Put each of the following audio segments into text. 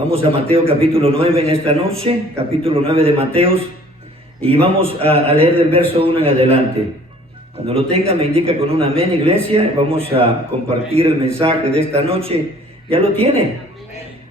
Vamos a Mateo capítulo 9 en esta noche, capítulo 9 de Mateos, y vamos a leer del verso 1 en adelante. Cuando lo tenga me indica con un amén, iglesia. Vamos a compartir el mensaje de esta noche. ¿Ya lo tiene?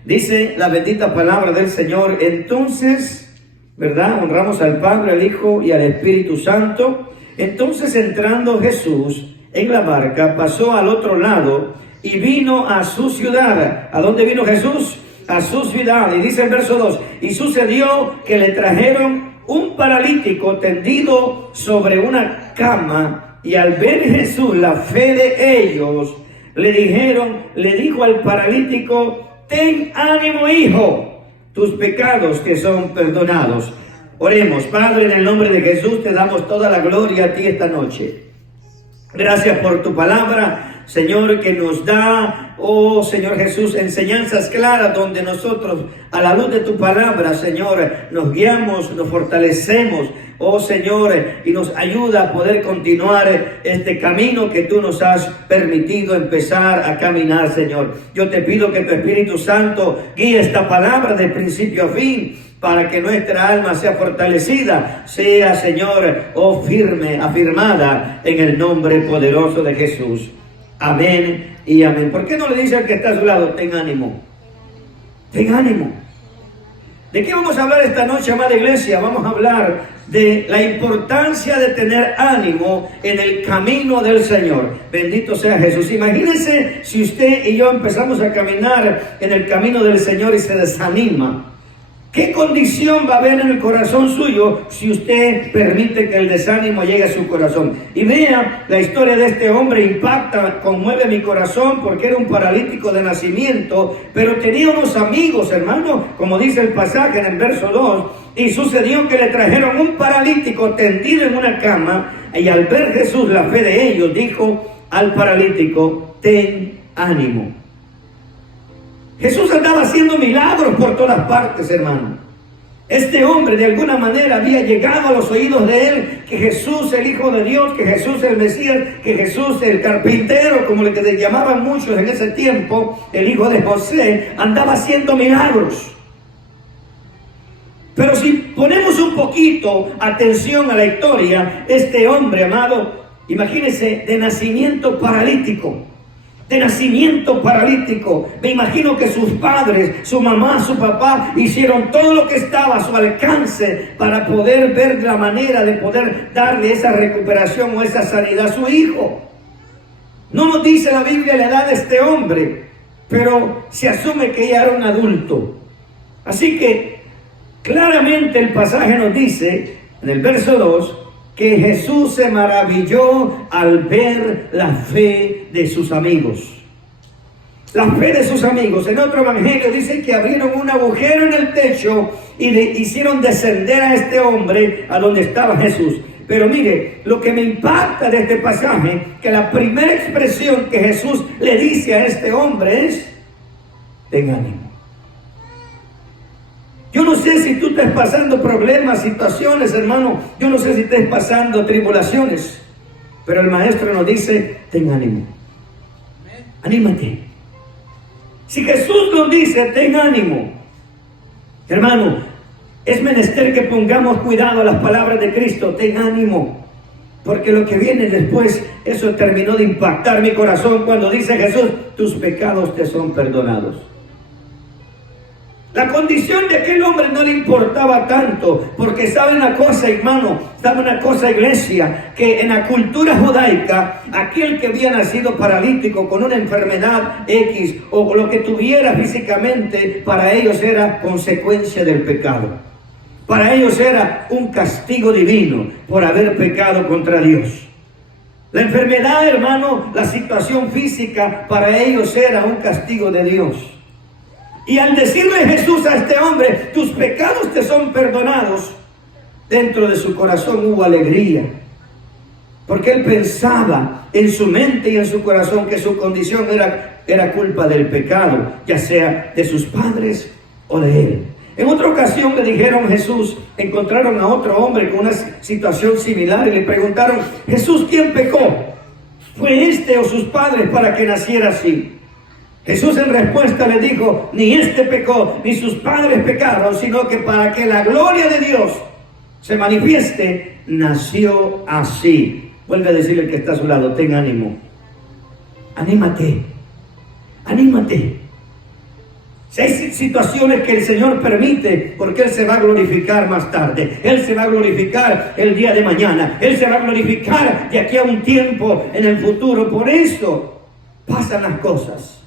Dice la bendita palabra del Señor. Entonces, ¿verdad? Honramos al Padre, al Hijo y al Espíritu Santo. Entonces, entrando Jesús en la barca, pasó al otro lado y vino a su ciudad. ¿A dónde vino Jesús? A su ciudad. Y dice el verso 2, y sucedió que le trajeron un paralítico tendido sobre una cama, y al ver Jesús la fe de ellos, le dijo al paralítico: ten ánimo, hijo, tus pecados te son perdonados. Oremos. Padre, en el nombre de Jesús te damos toda la gloria a ti esta noche. Gracias por tu palabra, Señor, que nos da, oh Señor Jesús, enseñanzas claras donde nosotros, a la luz de tu palabra, Señor, nos guiamos, nos fortalecemos, oh Señor, y nos ayuda a poder continuar este camino que tú nos has permitido empezar a caminar, Señor. Yo te pido que tu Espíritu Santo guíe esta palabra de principio a fin, para que nuestra alma sea fortalecida, sea, Señor, oh firme, afirmada en el nombre poderoso de Jesús. Amén y amén. ¿Por qué no le dice al que está a su lado: ten ánimo? Ten ánimo. ¿De qué vamos a hablar esta noche, amada iglesia? Vamos a hablar de la importancia de tener ánimo en el camino del Señor. Bendito sea Jesús. Imagínense si usted y yo empezamos a caminar en el camino del Señor y se desanima. ¿Qué condición va a haber en el corazón suyo si usted permite que el desánimo llegue a su corazón? Y vea, la historia de este hombre impacta, conmueve mi corazón, porque era un paralítico de nacimiento, pero tenía unos amigos, hermano, como dice el pasaje en el verso 2, y sucedió que le trajeron un paralítico tendido en una cama, y al ver Jesús la fe de ellos, dijo al paralítico: ten ánimo. Jesús andaba haciendo milagros por todas partes, hermano. Este hombre de alguna manera había llegado a los oídos de él, que Jesús, el Hijo de Dios, que Jesús, el Mesías, que Jesús, el carpintero, como le llamaban muchos en ese tiempo, el hijo de José, andaba haciendo milagros. Pero si ponemos un poquito atención a la historia, este hombre, amado, imagínese, de nacimiento paralítico. De nacimiento paralítico. Me imagino que sus padres, su mamá, su papá, hicieron todo lo que estaba a su alcance para poder ver la manera de poder darle esa recuperación o esa sanidad a su hijo. No nos dice la Biblia la edad de este hombre, pero se asume que ya era un adulto. Así que claramente el pasaje nos dice en el verso 2 que Jesús se maravilló al ver la fe de sus amigos. La fe de sus amigos. En otro evangelio dice que abrieron un agujero en el techo y le hicieron descender a este hombre a donde estaba Jesús. Pero mire, lo que me impacta de este pasaje, que la primera expresión que Jesús le dice a este hombre es: ten ánimo. Yo no sé si tú estés pasando problemas, situaciones, hermano. Yo no sé si estés pasando tribulaciones. Pero el maestro nos dice: ten ánimo. Anímate. Si Jesús nos dice: ten ánimo, hermano, es menester que pongamos cuidado a las palabras de Cristo. Ten ánimo. Porque lo que viene después, eso terminó de impactar mi corazón cuando dice Jesús: tus pecados te son perdonados. La condición de aquel hombre no le importaba tanto, porque sabe una cosa, hermano, sabe una cosa, iglesia, que en la cultura judaica, aquel que había nacido paralítico con una enfermedad X o lo que tuviera físicamente, para ellos era consecuencia del pecado. Para ellos era un castigo divino por haber pecado contra Dios. La enfermedad, hermano, la situación física, para ellos era un castigo de Dios. Y al decirle Jesús a este hombre: tus pecados te son perdonados, dentro de su corazón hubo alegría. Porque él pensaba en su mente y en su corazón que su condición era culpa del pecado, ya sea de sus padres o de él. En otra ocasión le dijeron Jesús, encontraron a otro hombre con una situación similar y le preguntaron: Jesús, ¿quién pecó? ¿Fue este o sus padres para que naciera así? Jesús en respuesta le dijo, ni este pecó, ni sus padres pecaron, sino que para que la gloria de Dios se manifieste, nació así. Vuelve a decirle al que está a su lado, ten ánimo. Anímate, anímate. Si hay situaciones que el Señor permite, porque Él se va a glorificar más tarde, Él se va a glorificar el día de mañana, Él se va a glorificar de aquí a un tiempo en el futuro. Por eso pasan las cosas.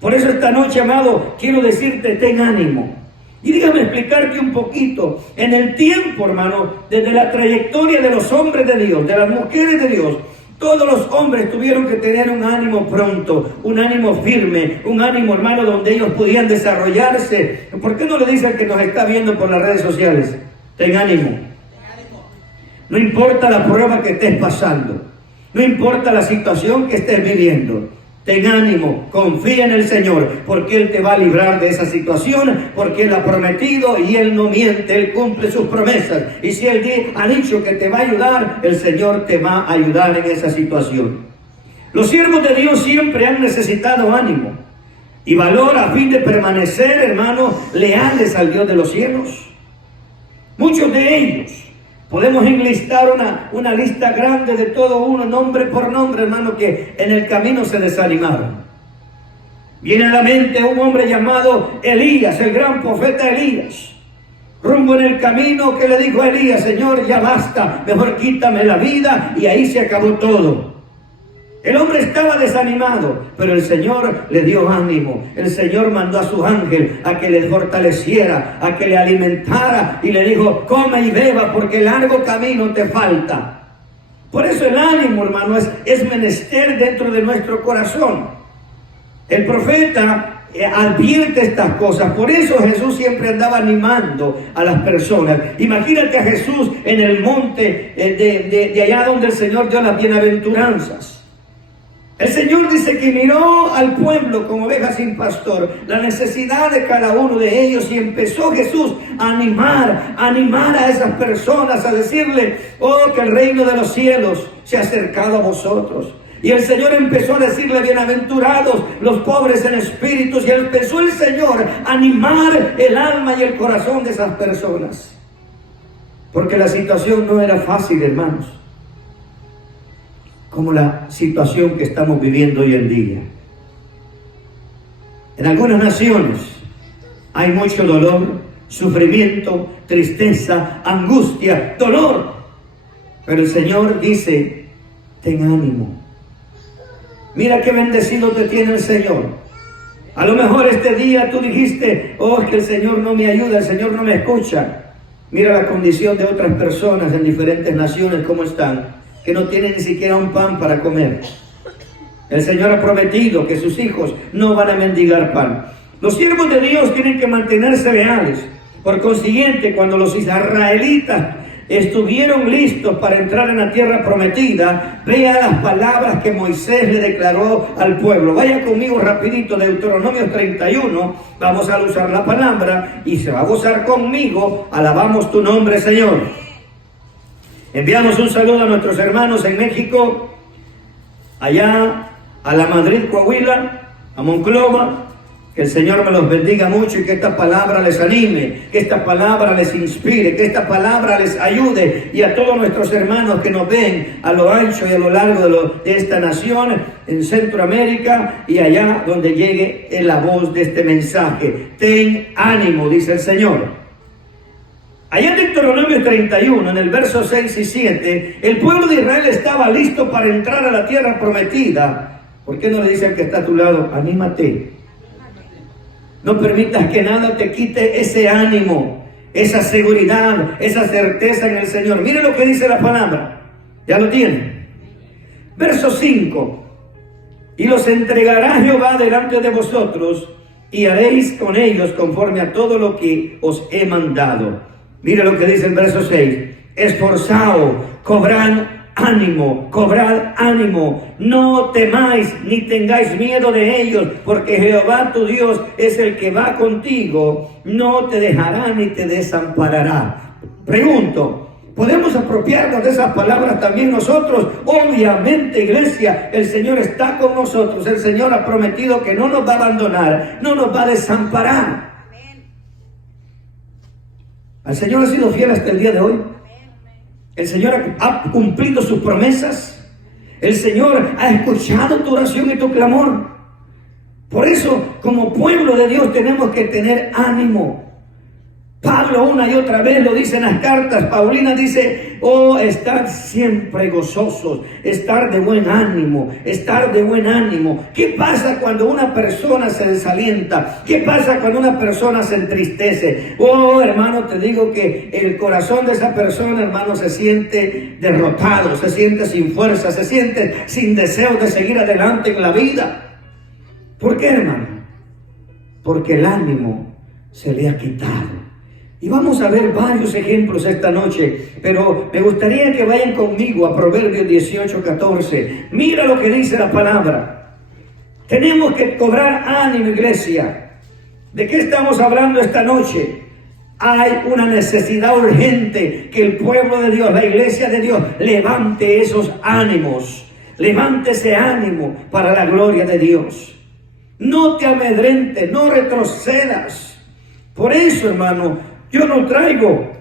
Por eso esta noche, amado, quiero decirte, ten ánimo. Y dígame explicarte un poquito, en el tiempo, hermano, desde la trayectoria de los hombres de Dios, de las mujeres de Dios, todos los hombres tuvieron que tener un ánimo pronto, un ánimo firme, un ánimo, hermano, donde ellos podían desarrollarse. ¿Por qué no le dicen que nos está viendo por las redes sociales? Ten ánimo. No importa la prueba que estés pasando, no importa la situación que estés viviendo. Ten ánimo, confía en el Señor, porque Él te va a librar de esa situación, porque Él ha prometido y Él no miente, Él cumple sus promesas. Y si Él ha dicho que te va a ayudar, el Señor te va a ayudar en esa situación. Los siervos de Dios siempre han necesitado ánimo y valor a fin de permanecer, hermanos, leales al Dios de los cielos. Muchos de ellos, podemos enlistar una lista grande de todo uno, nombre por nombre, hermano, que en el camino se desanimaron. Viene a la mente un hombre llamado Elías, el gran profeta Elías. Rumbo en el camino que le dijo a Elías, Señor, ya basta, mejor quítame la vida, y ahí se acabó todo. El hombre estaba desanimado, pero el Señor le dio ánimo. El Señor mandó a su ángel a que le fortaleciera, a que le alimentara, y le dijo, come y beba, porque largo camino te falta. Por eso el ánimo, hermano, es menester dentro de nuestro corazón. El profeta advierte estas cosas. Por eso Jesús siempre andaba animando a las personas. Imagínate a Jesús en el monte de allá donde el Señor dio las bienaventuranzas. El Señor dice que miró al pueblo como ovejas sin pastor, la necesidad de cada uno de ellos, y empezó Jesús a animar a esas personas, a decirle, oh, que el reino de los cielos se ha acercado a vosotros. Y el Señor empezó a decirle, bienaventurados los pobres en espíritu, y empezó el Señor a animar el alma y el corazón de esas personas. Porque la situación no era fácil, hermanos, como la situación que estamos viviendo hoy en día. En algunas naciones hay mucho dolor, sufrimiento, tristeza, angustia, dolor. Pero el Señor dice, ten ánimo. Mira qué bendecido te tiene el Señor. A lo mejor este día tú dijiste, oh, es que el Señor no me ayuda, el Señor no me escucha. Mira la condición de otras personas en diferentes naciones, cómo están, que no tienen ni siquiera un pan para comer. El Señor ha prometido que sus hijos no van a mendigar pan. Los siervos de Dios tienen que mantenerse leales. Por consiguiente, cuando los israelitas estuvieron listos para entrar en la tierra prometida, vea las palabras que Moisés le declaró al pueblo. Vaya conmigo rapidito, Deuteronomio 31, vamos a usar la palabra y se va a gozar conmigo. Alabamos tu nombre, Señor. Enviamos un saludo a nuestros hermanos en México, allá a la Madrid, Coahuila, a Monclova. Que el Señor me los bendiga mucho y que esta palabra les anime, que esta palabra les inspire, que esta palabra les ayude. Y a todos nuestros hermanos que nos ven a lo ancho y a lo largo de esta nación, en Centroamérica y allá donde llegue la voz de este mensaje. Ten ánimo, dice el Señor. Allá en Deuteronomio 31, en el verso 6 y 7, el pueblo de Israel estaba listo para entrar a la tierra prometida. ¿Por qué no le dice al que está a tu lado, anímate? No permitas que nada te quite ese ánimo, esa seguridad, esa certeza en el Señor. Mire lo que dice la palabra. ¿Ya lo tienen? Verso 5. Y los entregará Jehová delante de vosotros, y haréis con ellos conforme a todo lo que os he mandado. Mire lo que dice el verso 6. Esforzaos, cobrad ánimo, no temáis ni tengáis miedo de ellos, porque Jehová tu Dios es el que va contigo, no te dejará ni te desamparará. Pregunto, Podemos apropiarnos de esas palabras también nosotros. Obviamente, iglesia, el Señor está con nosotros. El Señor ha prometido que no nos va a abandonar, no nos va a desamparar. El Señor ha sido fiel hasta el día de hoy. El Señor ha cumplido sus promesas. El Señor ha escuchado tu oración y tu clamor. Por eso, como pueblo de Dios, tenemos que tener ánimo. Pablo una y otra vez lo dice en las cartas. Paulina dice: oh, estar siempre gozosos, estar de buen ánimo, estar de buen ánimo. ¿Qué pasa cuando una persona se desalienta? ¿Qué pasa cuando una persona se entristece? Oh, hermano, te digo que el corazón de esa persona, hermano, se siente derrotado, se siente sin fuerza, se siente sin deseo de seguir adelante en la vida. ¿Por qué, hermano? Porque el ánimo se le ha quitado. Y vamos a ver varios ejemplos esta noche, pero me gustaría que vayan conmigo a Proverbios 18:14. Mira lo que dice la palabra. Tenemos que cobrar ánimo, iglesia. ¿De qué estamos hablando esta noche? Hay una necesidad urgente que el pueblo de Dios, la iglesia de Dios, levante esos ánimos. Levante ese ánimo para la gloria de Dios. No te amedrentes, no retrocedas. Por eso, hermano, yo no traigo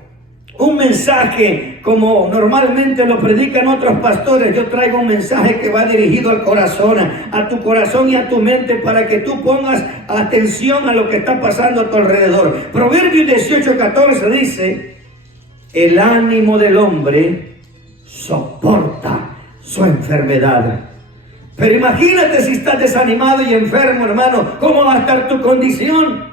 un mensaje como normalmente lo predican otros pastores. Yo traigo un mensaje que va dirigido al corazón, a tu corazón y a tu mente, para que tú pongas atención a lo que está pasando a tu alrededor. Proverbios 18:14 dice: el ánimo del hombre soporta su enfermedad. Pero imagínate si estás desanimado y enfermo, hermano, ¿cómo va a estar tu condición?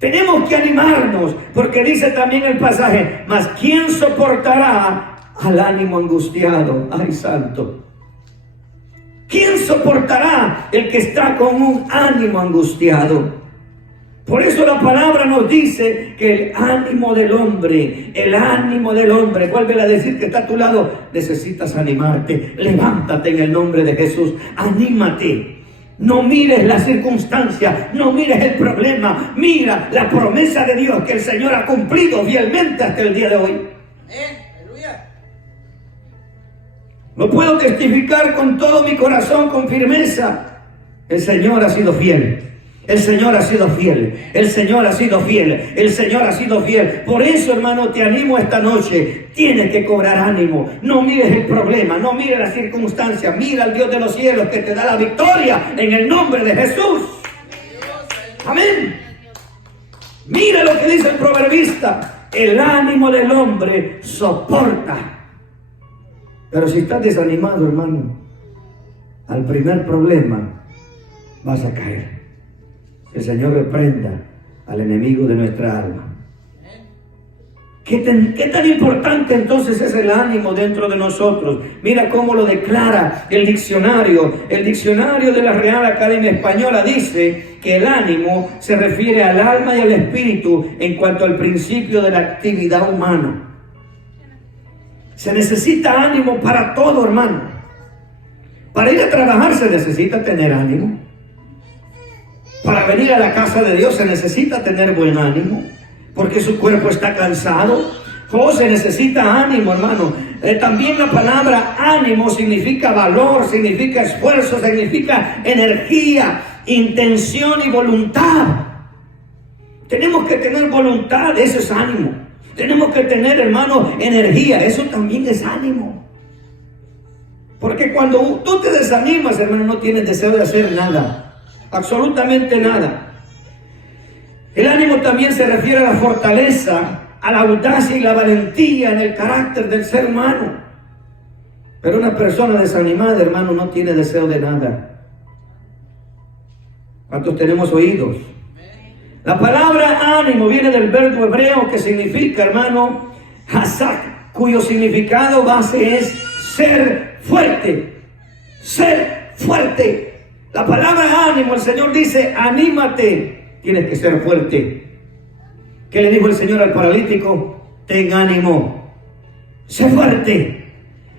Tenemos que animarnos, porque dice también el pasaje: mas ¿quién soportará al ánimo angustiado? Ay, santo. ¿Quién soportará el que está con un ánimo angustiado? Por eso la palabra nos dice que el ánimo del hombre, vuélvele a decir que está a tu lado, necesitas animarte. Levántate en el nombre de Jesús, anímate. No mires la circunstancia, no mires el problema, mira la promesa de Dios que el Señor ha cumplido fielmente hasta el día de hoy. ¡Aleluya! Lo puedo testificar con todo mi corazón, con firmeza. El Señor ha sido fiel. El Señor ha sido fiel, el Señor ha sido fiel, el Señor ha sido fiel. Por eso, hermano, te animo esta noche. Tienes que cobrar ánimo. No mires el problema, no mires la circunstancia. Mira al Dios de los cielos que te da la victoria en el nombre de Jesús. Amén. Mira lo que dice el proverbista: el ánimo del hombre soporta. Pero si estás desanimado, hermano, al primer problema vas a caer. El Señor reprenda al enemigo de nuestra alma. ¿Qué tan importante entonces es el ánimo dentro de nosotros? Mira cómo lo declara el diccionario. El diccionario de la Real Academia Española dice que el ánimo se refiere al alma y al espíritu en cuanto al principio de la actividad humana. Se necesita ánimo para todo, hermano. Para ir a trabajar se necesita tener ánimo. Para venir a la casa de Dios se necesita tener buen ánimo, porque su cuerpo está cansado. Oh, se necesita ánimo, hermano. También la palabra ánimo significa valor, significa esfuerzo, significa energía, intención y voluntad. Tenemos que tener voluntad, eso es ánimo. Tenemos que tener, hermano, energía, eso también es ánimo. Porque cuando tú te desanimas, hermano, no tienes deseo de hacer nada. Absolutamente nada. El ánimo también se refiere a la fortaleza, a la audacia y la valentía en el carácter del ser humano. Pero una persona desanimada, hermano, no tiene deseo de nada. ¿Cuántos tenemos oídos? La palabra ánimo viene del verbo hebreo que significa, hermano, hazak, cuyo significado base es ser fuerte. Ser fuerte. La palabra ánimo, el Señor dice: anímate, tienes que ser fuerte. ¿Qué le dijo el Señor al paralítico? Ten ánimo, sé fuerte.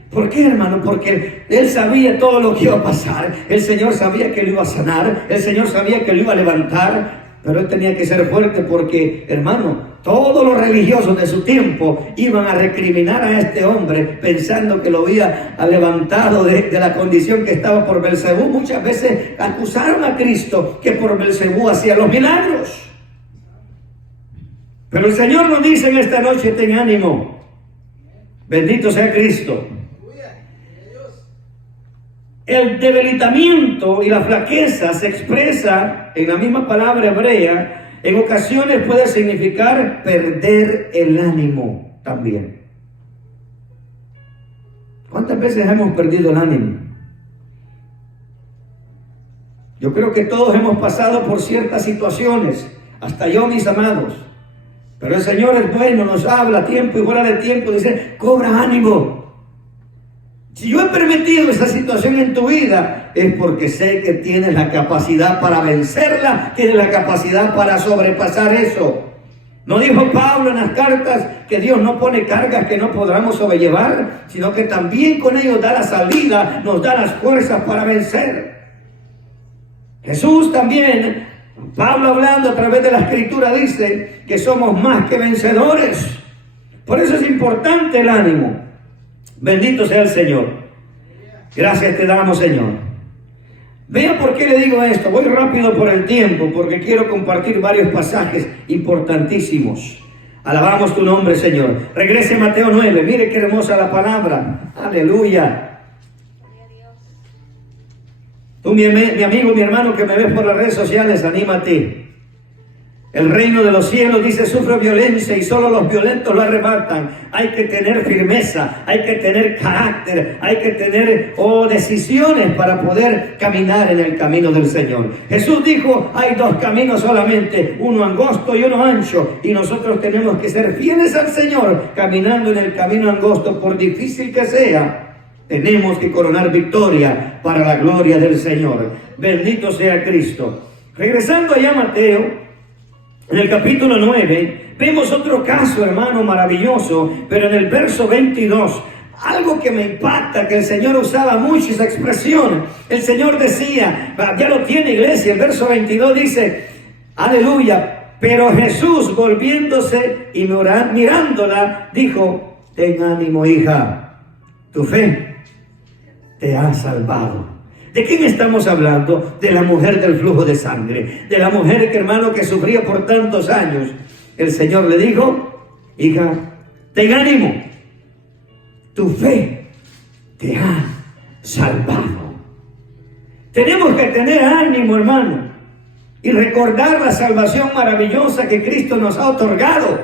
¿Por qué, hermano? Porque Él sabía todo lo que iba a pasar. El Señor sabía que lo iba a sanar, el Señor sabía que lo iba a levantar. pero él tenía que ser fuerte porque, hermano, todos los religiosos de su tiempo iban a recriminar a este hombre pensando que lo había levantado de la condición que estaba por Belcebú. Muchas veces acusaron a Cristo que por Belcebú hacía los milagros. Pero el Señor nos dice en esta noche: ten ánimo, bendito sea Cristo. El debilitamiento y la flaqueza se expresa en la misma palabra hebrea. En ocasiones puede significar perder el ánimo también. ¿Cuántas veces hemos perdido el ánimo? Yo creo que todos hemos pasado por ciertas situaciones, hasta yo, mis amados. Pero el Señor es bueno, nos habla a tiempo y fuera de tiempo, dice: cobra ánimo. Si yo he permitido esa situación en tu vida, es porque sé que tienes la capacidad para vencerla, tienes la capacidad para sobrepasar eso. ¿No dijo Pablo en las cartas que Dios no pone cargas que no podamos sobrellevar, sino que también con ellos da la salida, nos da las fuerzas para vencer? Jesús también, Pablo hablando a través de la Escritura, dice que somos más que vencedores. Por eso es importante el ánimo. Bendito sea el Señor. Gracias te damos, Señor. Vea por qué le digo esto. Voy rápido por el tiempo, porque quiero compartir varios pasajes importantísimos. Alabamos tu nombre, Señor. Regrese a Mateo 9. Mire qué hermosa la palabra. Aleluya. Tú, mi amigo, mi hermano que me ves por las redes sociales, anímate. El reino de los cielos, dice, sufre violencia y solo los violentos lo arrebatan. Hay que tener firmeza, hay que tener carácter, hay que tener decisiones para poder caminar en el camino del Señor. Jesús dijo: hay dos caminos solamente, uno angosto y uno ancho, y nosotros tenemos que ser fieles al Señor, caminando en el camino angosto, por difícil que sea. Tenemos que coronar victoria para la gloria del Señor. Bendito sea Cristo. Regresando allá a Mateo, en el capítulo 9, vemos otro caso, hermano, maravilloso, pero en el verso 22, algo que me impacta, que el Señor usaba mucho esa expresión. El Señor decía, ya lo tiene, iglesia, el verso 22 dice, aleluya, pero Jesús, volviéndose y mirándola, dijo: ten ánimo, hija, tu fe te ha salvado. ¿De quién estamos hablando? De la mujer del flujo de sangre, de la mujer, hermano, que sufría por tantos años. El Señor le dijo: hija, ten ánimo, tu fe te ha salvado. Tenemos que tener ánimo, hermano, y recordar la salvación maravillosa que Cristo nos ha otorgado.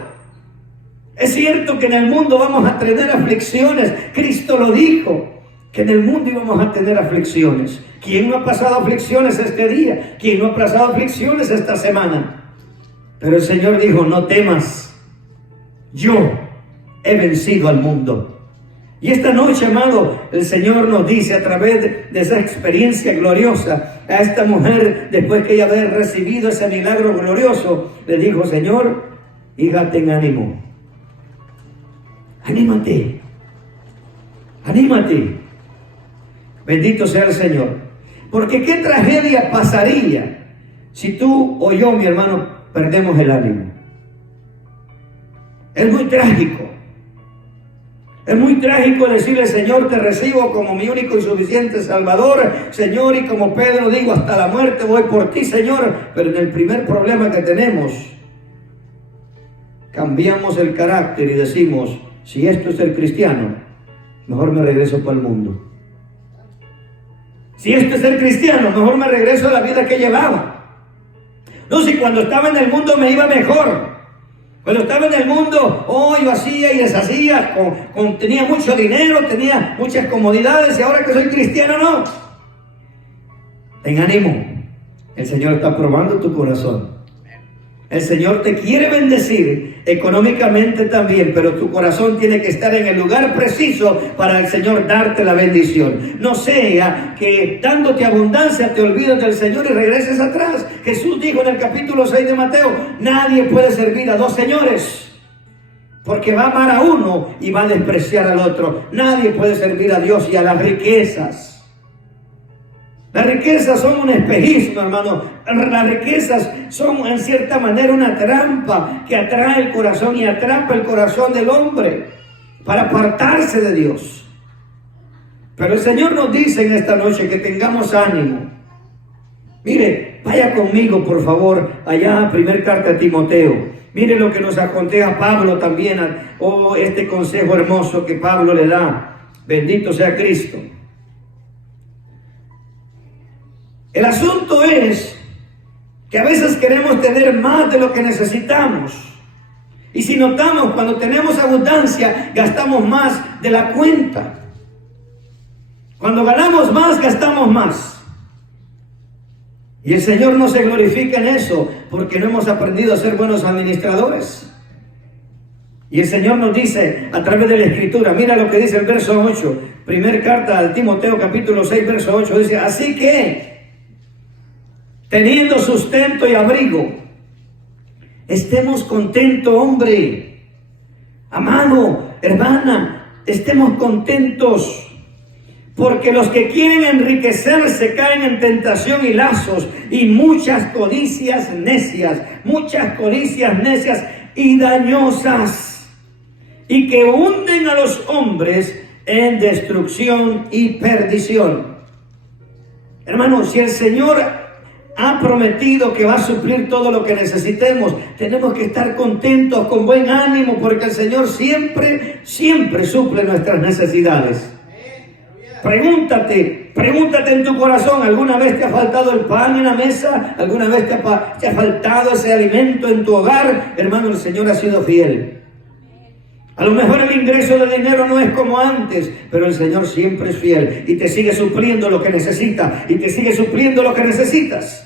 Es cierto que en el mundo vamos a tener aflicciones. Cristo lo dijo, que en el mundo íbamos a tener aflicciones. ¿Quién no ha pasado aflicciones este día? ¿Quién no ha pasado aflicciones esta semana? Pero el Señor dijo: no temas, yo he vencido al mundo. Y esta noche, amado, el Señor nos dice a través de esa experiencia gloriosa, a esta mujer, después que ella había recibido ese milagro glorioso, le dijo: Señor, hija, ten ánimo. Anímate. Anímate. Bendito sea el Señor. Porque qué tragedia pasaría si tú o yo, mi hermano, perdemos el ánimo. Es muy trágico. Es muy trágico decirle: Señor, te recibo como mi único y suficiente Salvador, Señor, y como Pedro digo, hasta la muerte voy por ti, Señor. Pero en el primer problema que tenemos, cambiamos el carácter y decimos: si esto es ser cristiano, mejor me regreso para el mundo. Si esto es ser cristiano, mejor me regreso a la vida que llevaba. No, si cuando estaba en el mundo me iba mejor. Cuando estaba en el mundo, yo hacía y deshacía, tenía mucho dinero, tenía muchas comodidades, y ahora que soy cristiano, no. Ten ánimo. El Señor está probando tu corazón. El Señor te quiere bendecir económicamente también, pero tu corazón tiene que estar en el lugar preciso para el Señor darte la bendición. No sea que dándote abundancia te olvides del Señor y regreses atrás. Jesús dijo en el capítulo 6 de Mateo: nadie puede servir a dos señores, porque va a amar a uno y va a despreciar al otro. Nadie puede servir a Dios y a las riquezas. Las riquezas son un espejismo, hermano. Las riquezas son en cierta manera una trampa que atrae el corazón y atrapa el corazón del hombre para apartarse de Dios. Pero el Señor nos dice en esta noche que tengamos ánimo. Mire, vaya conmigo por favor allá, primer carta a Timoteo. Mire lo que nos aconseja Pablo también, este consejo hermoso que Pablo le da. Bendito sea Cristo. El asunto es que a veces queremos tener más de lo que necesitamos. Y si notamos, cuando tenemos abundancia, gastamos más de la cuenta. Cuando ganamos más, gastamos más. Y el Señor no se glorifica en eso, porque no hemos aprendido a ser buenos administradores. Y el Señor nos dice a través de la Escritura, mira lo que dice el verso 8, primer carta al Timoteo capítulo 6, verso 8, dice, así que, teniendo sustento y abrigo, estemos contentos, hombre, amado, hermana, estemos contentos. Porque los que quieren enriquecerse caen en tentación y lazos y muchas codicias necias y dañosas, y que hunden a los hombres en destrucción y perdición. Hermanos, si el Señor ha prometido que va a suplir todo lo que necesitemos, tenemos que estar contentos, con buen ánimo, porque el Señor siempre suple nuestras necesidades. Pregúntate en tu corazón, ¿alguna vez te ha faltado el pan en la mesa? ¿Alguna vez te ha faltado ese alimento en tu hogar? Hermano, el Señor ha sido fiel. A lo mejor el ingreso de dinero no es como antes, pero el Señor siempre es fiel y te sigue supliendo lo que necesitas y te sigue supliendo lo que necesitas.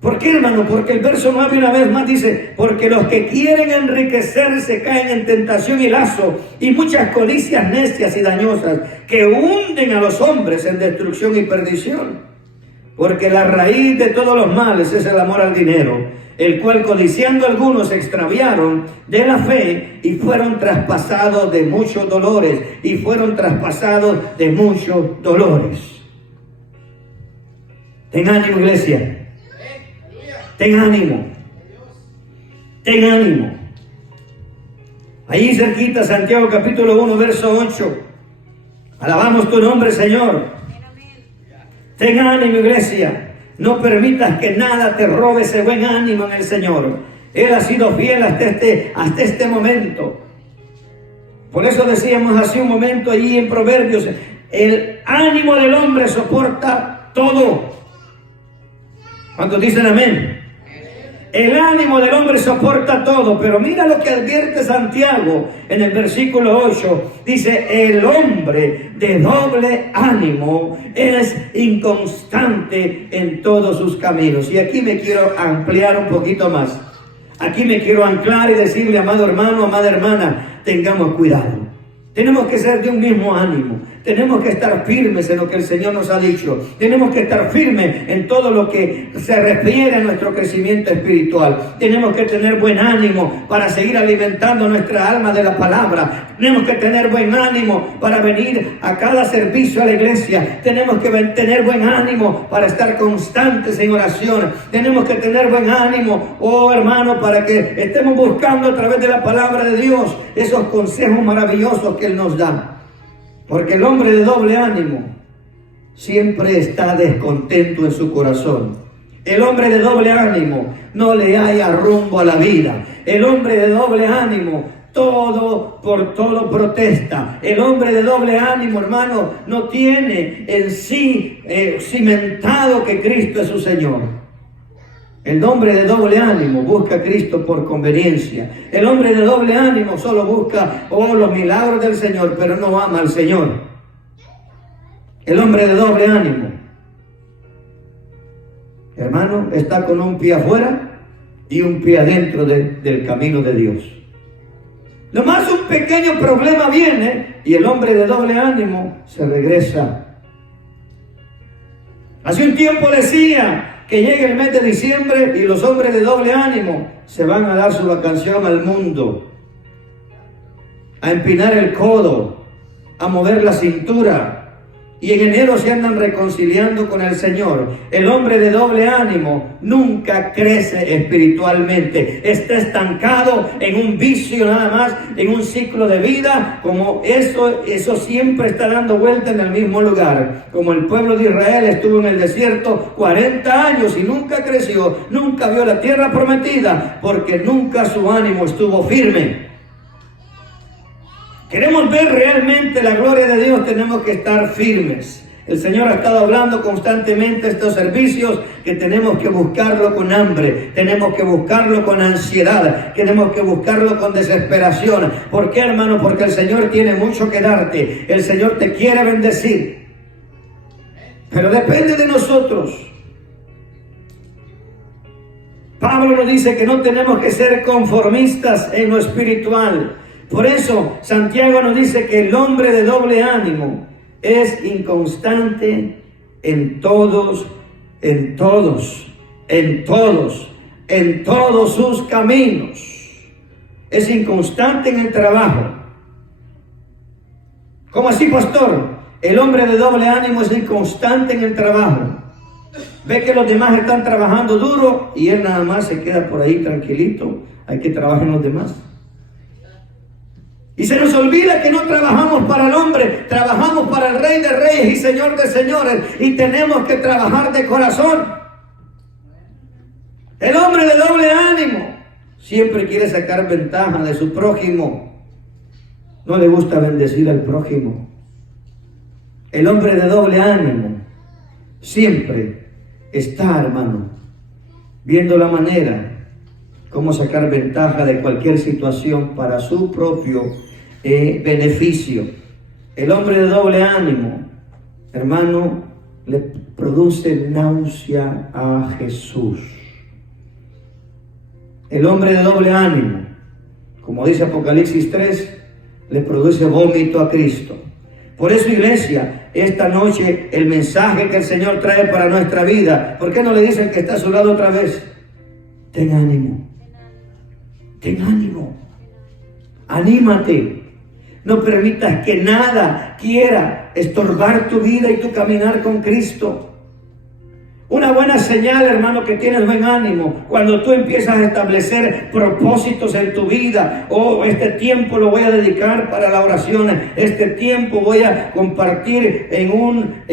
¿Por qué, hermano? Porque el verso 9 una vez más dice, porque los que quieren enriquecerse caen en tentación y lazo y muchas codicias necias y dañosas que hunden a los hombres en destrucción y perdición. Porque la raíz de todos los males es el amor al dinero, el cual codiciando algunos se extraviaron de la fe y fueron traspasados de muchos dolores. Ten ánimo, iglesia. Ten ánimo. Ahí cerquita, Santiago capítulo 1, verso 8. Alabamos tu nombre, Señor. Ten ánimo, iglesia. No permitas que nada te robe ese buen ánimo en el Señor. Él ha sido fiel hasta este momento. Por eso decíamos hace un momento allí en Proverbios, el ánimo del hombre soporta todo. ¿Cuántos dicen amén? El ánimo del hombre soporta todo, pero mira lo que advierte Santiago en el versículo 8. Dice, el hombre de doble ánimo es inconstante en todos sus caminos. Y aquí me quiero ampliar un poquito más. Aquí me quiero anclar y decirle, amado hermano, amada hermana, tengamos cuidado. Tenemos que ser de un mismo ánimo. Tenemos que estar firmes en lo que el Señor nos ha dicho. Tenemos que estar firmes en todo lo que se refiere a nuestro crecimiento espiritual. Tenemos que tener buen ánimo para seguir alimentando nuestra alma de la palabra. Tenemos que tener buen ánimo para venir a cada servicio a la iglesia. Tenemos que tener buen ánimo para estar constantes en oración. Tenemos que tener buen ánimo, oh hermano, para que estemos buscando a través de la palabra de Dios esos consejos maravillosos que Él nos da. Porque el hombre de doble ánimo siempre está descontento en su corazón. El hombre de doble ánimo no le halla rumbo a la vida. El hombre de doble ánimo por todo protesta. El hombre de doble ánimo, hermano, no tiene en sí cimentado que Cristo es su Señor. El hombre de doble ánimo busca a Cristo por conveniencia. El hombre de doble ánimo solo busca los milagros del Señor, pero no ama al Señor. El hombre de doble ánimo, hermano, está con un pie afuera y un pie adentro del camino de Dios. Nomás un pequeño problema viene y el hombre de doble ánimo se regresa. Hace un tiempo decía que llegue el mes de diciembre y los hombres de doble ánimo se van a dar su vacación al mundo, a empinar el codo, a mover la cintura y en enero se andan reconciliando con el Señor. El hombre de doble ánimo nunca crece espiritualmente. Está estancado en un vicio nada más, en un ciclo de vida, como eso siempre está dando vuelta en el mismo lugar. Como el pueblo de Israel estuvo en el desierto 40 años y nunca creció, nunca vio la tierra prometida, porque nunca su ánimo estuvo firme. Queremos ver realmente la gloria de Dios, tenemos que estar firmes. El Señor ha estado hablando constantemente estos servicios, que tenemos que buscarlo con hambre, tenemos que buscarlo con ansiedad, tenemos que buscarlo con desesperación. ¿Por qué, hermano? Porque el Señor tiene mucho que darte, el Señor te quiere bendecir, pero depende de nosotros. Pablo nos dice que no tenemos que ser conformistas en lo espiritual. Por eso Santiago nos dice que el hombre de doble ánimo es inconstante en todos sus caminos. Es inconstante en el trabajo. ¿Cómo así, pastor? El hombre de doble ánimo es inconstante en el trabajo. Ve que los demás están trabajando duro y él nada más se queda por ahí tranquilito. Hay que trabajar en los demás. Y se nos olvida que no trabajamos para el hombre, trabajamos para el Rey de Reyes y Señor de Señores, y tenemos que trabajar de corazón. El hombre de doble ánimo siempre quiere sacar ventaja de su prójimo. No le gusta bendecir al prójimo. El hombre de doble ánimo siempre está, hermano, viendo la manera cómo sacar ventaja de cualquier situación para su propio beneficio. El hombre de doble ánimo, hermano, le produce náusea a Jesús. El hombre de doble ánimo, como dice Apocalipsis 3, le produce vómito a Cristo. Por eso, iglesia, esta noche el mensaje que el Señor trae para nuestra vida, ¿por qué no le dicen que está a su lado otra vez? Ten ánimo. Ten ánimo, anímate, no permitas que nada quiera estorbar tu vida y tu caminar con Cristo. Una buena señal, hermano, que tienes buen ánimo, cuando tú empiezas a establecer propósitos en tu vida. Oh, este tiempo lo voy a dedicar para la oración, este tiempo voy a compartir en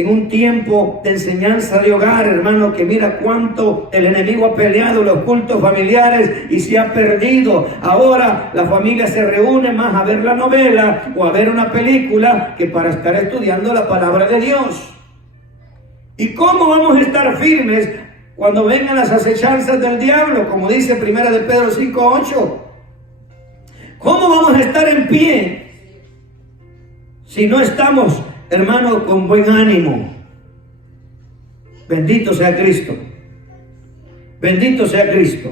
un tiempo de enseñanza de hogar, hermano, que mira cuánto el enemigo ha peleado los cultos familiares y se ha perdido. Ahora la familia se reúne más a ver la novela o a ver una película que para estar estudiando la palabra de Dios. ¿Y cómo vamos a estar firmes cuando vengan las acechanzas del diablo? Como dice 1 de Pedro 5:8. ¿Cómo vamos a estar en pie si no estamos, hermano, con buen ánimo? Bendito sea Cristo. Bendito sea Cristo.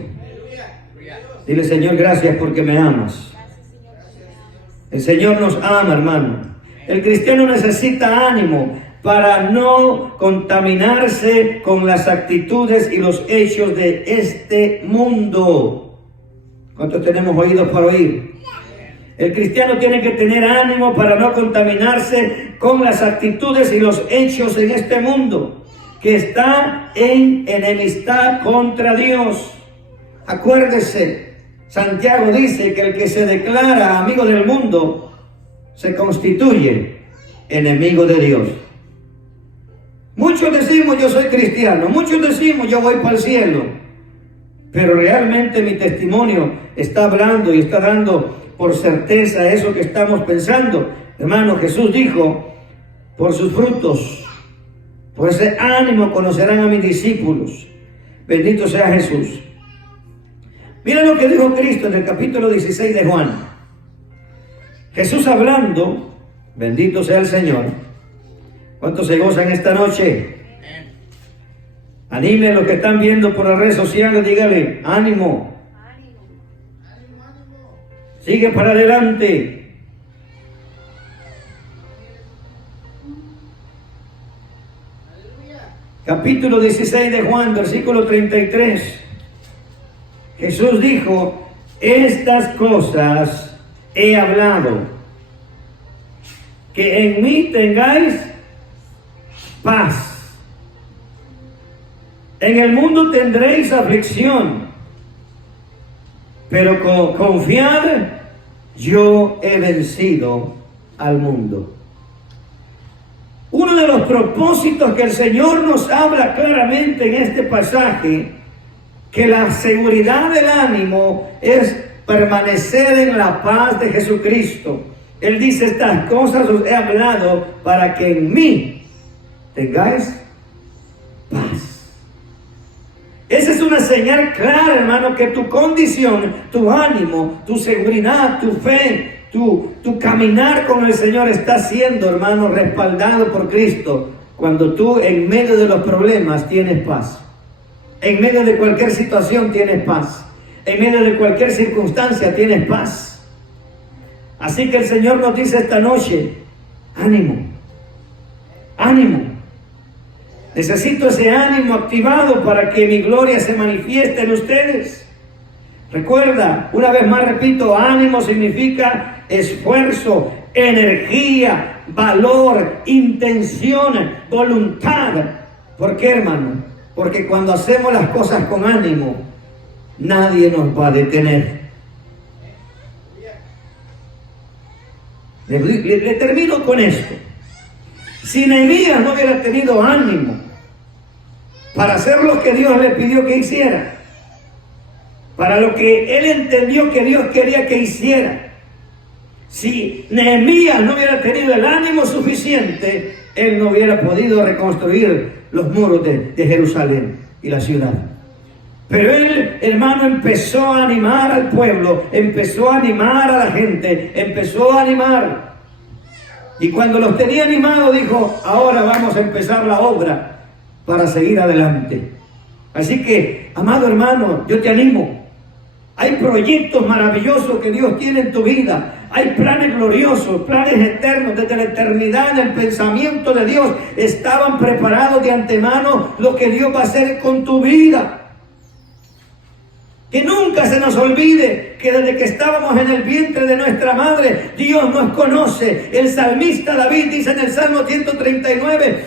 Dile, Señor, gracias porque me amas. El Señor nos ama, hermano. El cristiano necesita ánimo para no contaminarse con las actitudes y los hechos de este mundo. ¿Cuántos tenemos oídos para oír? El cristiano tiene que tener ánimo para no contaminarse con las actitudes y los hechos en este mundo, que está en enemistad contra Dios. Acuérdese, Santiago dice que el que se declara amigo del mundo se constituye enemigo de Dios. Muchos decimos yo soy cristiano, muchos decimos yo voy para el cielo, pero realmente mi testimonio está hablando y está dando por certeza eso que estamos pensando. Hermano, Jesús dijo, por sus frutos, por ese ánimo conocerán a mis discípulos. Bendito sea Jesús. Miren lo que dijo Cristo en el capítulo 16 de Juan. Jesús hablando, bendito sea el Señor. ¿Cuántos se gozan esta noche? Anime a los que están viendo por las redes sociales, dígale, ánimo. Sigue para adelante. Capítulo 16 de Juan, versículo 33. Jesús dijo, estas cosas he hablado, que en mí tengáis paz. En el mundo tendréis aflicción, pero confiad, yo he vencido al mundo. Uno de los propósitos que el Señor nos habla claramente en este pasaje, que la seguridad del ánimo es permanecer en la paz de Jesucristo. Él dice: estas cosas os he hablado para que en mí tengáis paz. Esa es una señal clara, hermano, que tu condición, tu ánimo, tu seguridad, tu fe, tu caminar con el Señor está siendo, hermano, respaldado por Cristo. Cuando tú en medio de los problemas tienes paz. En medio de cualquier situación tienes paz. En medio de cualquier circunstancia tienes paz. Así que el Señor nos dice esta noche: ánimo, ánimo. Necesito ese ánimo activado para que mi gloria se manifieste en ustedes. Recuerda, una vez más repito, ánimo significa esfuerzo, energía, valor, intención, voluntad. ¿Por qué, hermano? Porque cuando hacemos las cosas con ánimo, nadie nos va a detener. Le termino con esto. Si Nehemías no hubiera tenido ánimo para hacer lo que Dios le pidió que hiciera, para lo que él entendió que Dios quería que hiciera, si Nehemías no hubiera tenido el ánimo suficiente, él no hubiera podido reconstruir los muros de Jerusalén y la ciudad. Pero él, hermano, empezó a animar al pueblo, empezó a animar a la gente, empezó a animar. Y cuando los tenía animados, dijo: ahora vamos a empezar la obra para seguir adelante. Así que, amado hermano, yo te animo. Hay proyectos maravillosos que Dios tiene en tu vida. Hay planes gloriosos, planes eternos. Desde la eternidad, en el pensamiento de Dios, estaban preparados de antemano lo que Dios va a hacer con tu vida. Que nunca se nos olvide que desde que estábamos en el vientre de nuestra madre, Dios nos conoce. El salmista David dice en el Salmo 139,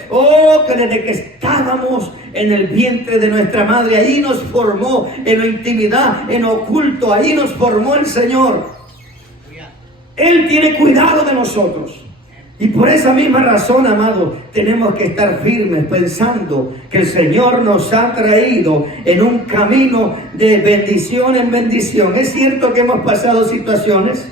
que desde que estábamos en el vientre de nuestra madre, ahí nos formó, en la intimidad, en lo oculto, ahí nos formó el Señor. Él tiene cuidado de nosotros. Y por esa misma razón, amado, tenemos que estar firmes pensando que el Señor nos ha traído en un camino de bendición en bendición. Es cierto que hemos pasado situaciones,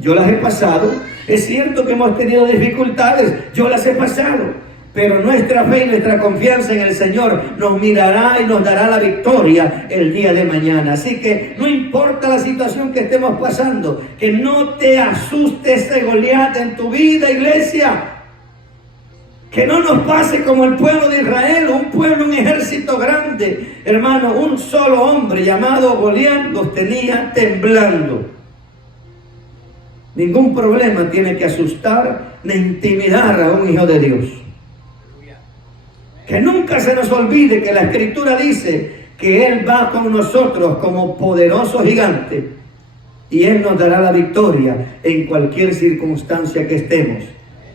yo las he pasado. Es cierto que hemos tenido dificultades, yo las he pasado. Pero nuestra fe y nuestra confianza en el Señor nos mirará y nos dará la victoria el día de mañana. Así que no importa la situación que estemos pasando, que no te asuste ese Goliat en tu vida, iglesia. Que no nos pase como el pueblo de Israel, un ejército grande. Hermano, un solo hombre llamado Goliat los tenía temblando. Ningún problema tiene que asustar ni intimidar a un hijo de Dios. Que nunca se nos olvide que la Escritura dice que Él va con nosotros como poderoso gigante y Él nos dará la victoria en cualquier circunstancia que estemos.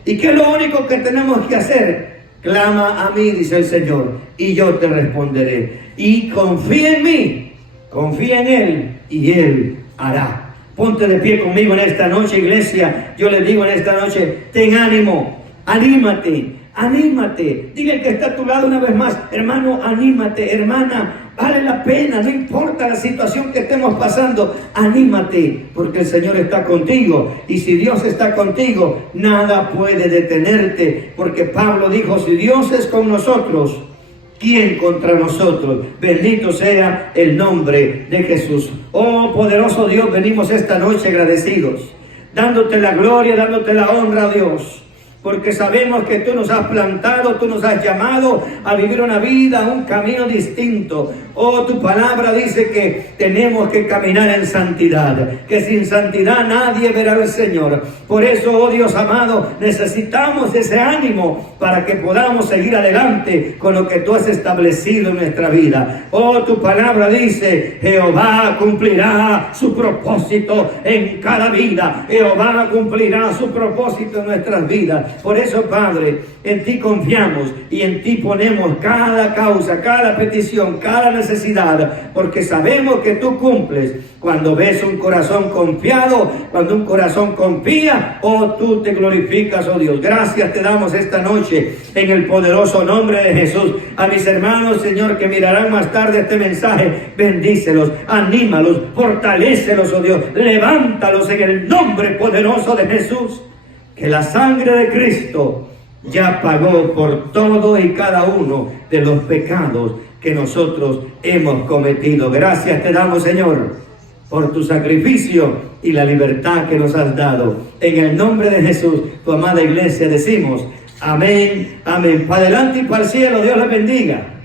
¿Y qué es lo único que tenemos que hacer? Clama a mí, dice el Señor, y yo te responderé. Y confía en mí, confía en Él, y Él hará. Ponte de pie conmigo en esta noche, iglesia. Yo les digo en esta noche, ten ánimo, anímate. Anímate, dile al que está a tu lado una vez más: hermano, anímate, hermana, vale la pena, no importa la situación que estemos pasando, anímate, porque el Señor está contigo, y si Dios está contigo, nada puede detenerte, porque Pablo dijo: si Dios es con nosotros, ¿quién contra nosotros? Bendito sea el nombre de Jesús. Oh poderoso Dios, venimos esta noche agradecidos, dándote la gloria, dándote la honra, Dios. Porque sabemos que tú nos has plantado, tú nos has llamado a vivir una vida, un camino distinto. Oh, tu palabra dice que tenemos que caminar en santidad, que sin santidad nadie verá al Señor. Por eso, oh Dios amado, necesitamos ese ánimo para que podamos seguir adelante con lo que tú has establecido en nuestra vida. Oh, tu palabra dice: Jehová cumplirá su propósito en cada vida. Jehová cumplirá su propósito en nuestras vidas. Por eso, Padre, en ti confiamos y en ti ponemos cada causa, cada petición, cada necesidad, porque sabemos que tú cumples. Cuando ves un corazón confiado, cuando un corazón confía, tú te glorificas, oh Dios. Gracias te damos esta noche en el poderoso nombre de Jesús. A mis hermanos, Señor, que mirarán más tarde este mensaje, bendícelos, anímalos, fortalécelos, oh Dios, levántalos en el nombre poderoso de Jesús. Que la sangre de Cristo ya pagó por todo y cada uno de los pecados que nosotros hemos cometido. Gracias te damos, Señor, por tu sacrificio y la libertad que nos has dado. En el nombre de Jesús, tu amada iglesia, decimos amén, amén. Para adelante y para el cielo, Dios les bendiga.